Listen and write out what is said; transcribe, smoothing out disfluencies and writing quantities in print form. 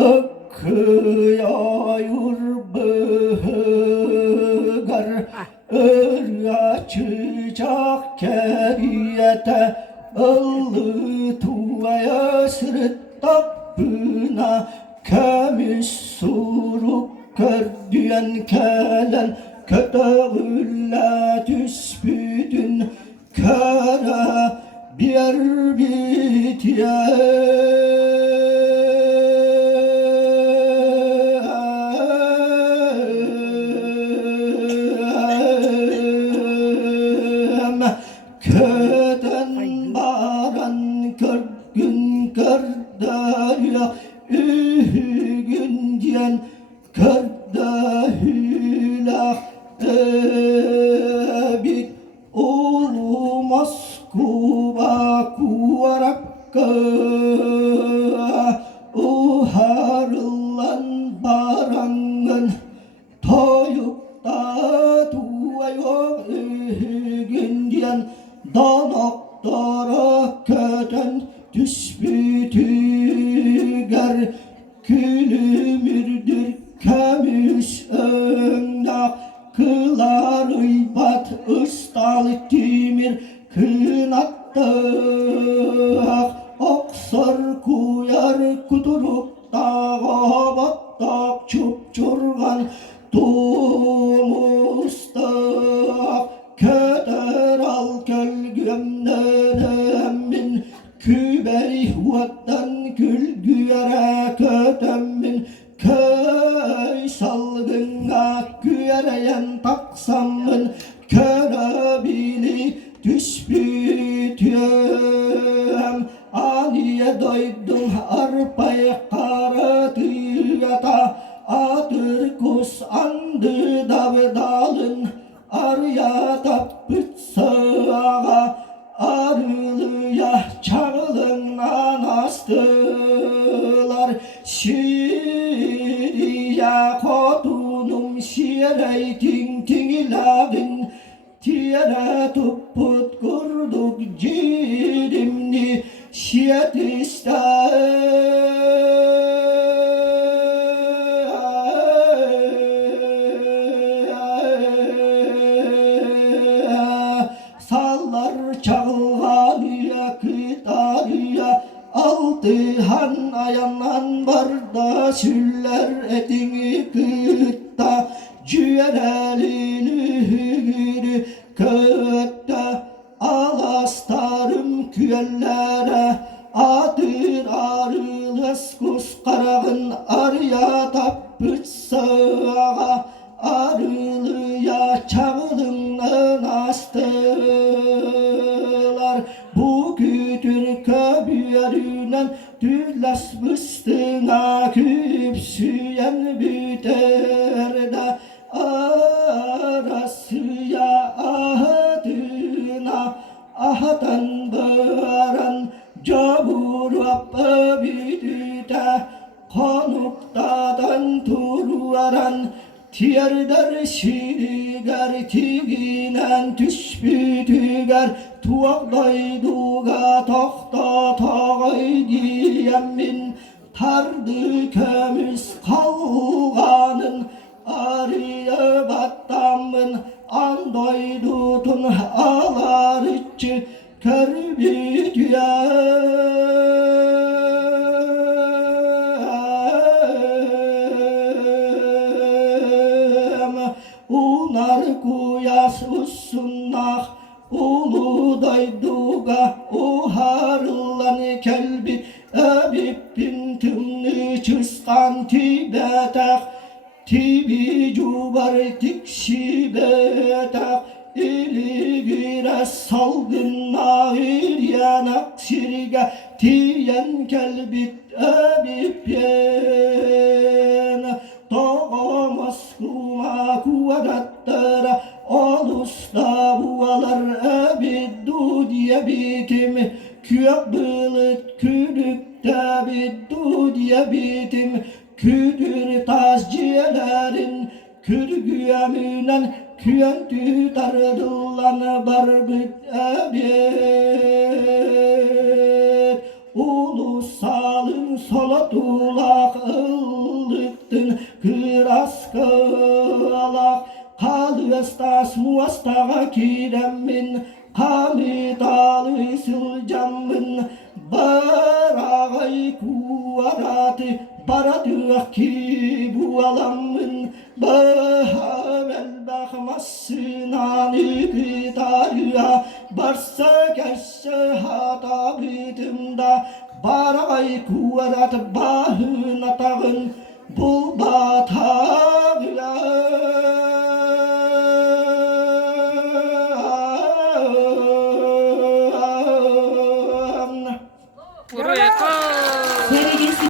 akıyor bıgar açacak keriyete ıllı tuvaya sırttabına kemiş suruk kördüyen kelen kötağülle tüspüdün köre bir bitiye köden baran kör gün kör derya gün diyen kör dahülah ebit olmaz kuba kuvarakka uharlan barangan toyukta tuayo gün diyen danaklara köten tüspütüger külümürdür kemiş önda kılar ıybat ıstal timir kınattı oksar kuyar kuturup dağa battak çupçurgan tumustak köter al kölgümden min kübey vattan külgüyere kötemmin köy salgınga küyereyen taksamın körabili tüspütüyem aniye doydum arpay karatıyata atır kus andı davdalın arya tapıtsağa arılıya çağılından astılar şiriya kotunum şirey ting tingilagin tiyere tuput kurduk cirimni şiyet sallar çağıya kıtarıya altıhan ayanan barda süller etini kıtta cüyerelini kıtta alastarım küellere adır arılız kus karağın arya tapıtsağa arılıya çağılından astılar bu güdür köbüyerünen düzlas bıstına küpsüyen büterde arasıya ahadına ahatan baran cabur vapı büdüte konuktadan turuaran tiyerder şiriger tiginen tüspütüger tuğdayduga tohta tağay diyemin tardı kömüz kalganın arıya battamın andoydutun alarıçı körbütüyer unar kuyas usunnah ulu dayduga uharlan kelbi ebipin tümnü çıskan tibetak tibi cubar tikşibetak ili gire salgın nahir yanak sirge tiyen kelbit ebipyen Toğamaz kuma kuvadattıra Olus'ta bualar ebiddu diye bitim Kök bılıt küdükte biddu diye bitim Küdür tazciyelerin kürgüyemünen Küyentü tardılan barbıt ebid Ulusalın solatulak kuvarat baradık ki bu alamın bahamel bakmasına nüktarıya barsa kerse hata bıdımda baray kuvarat bahı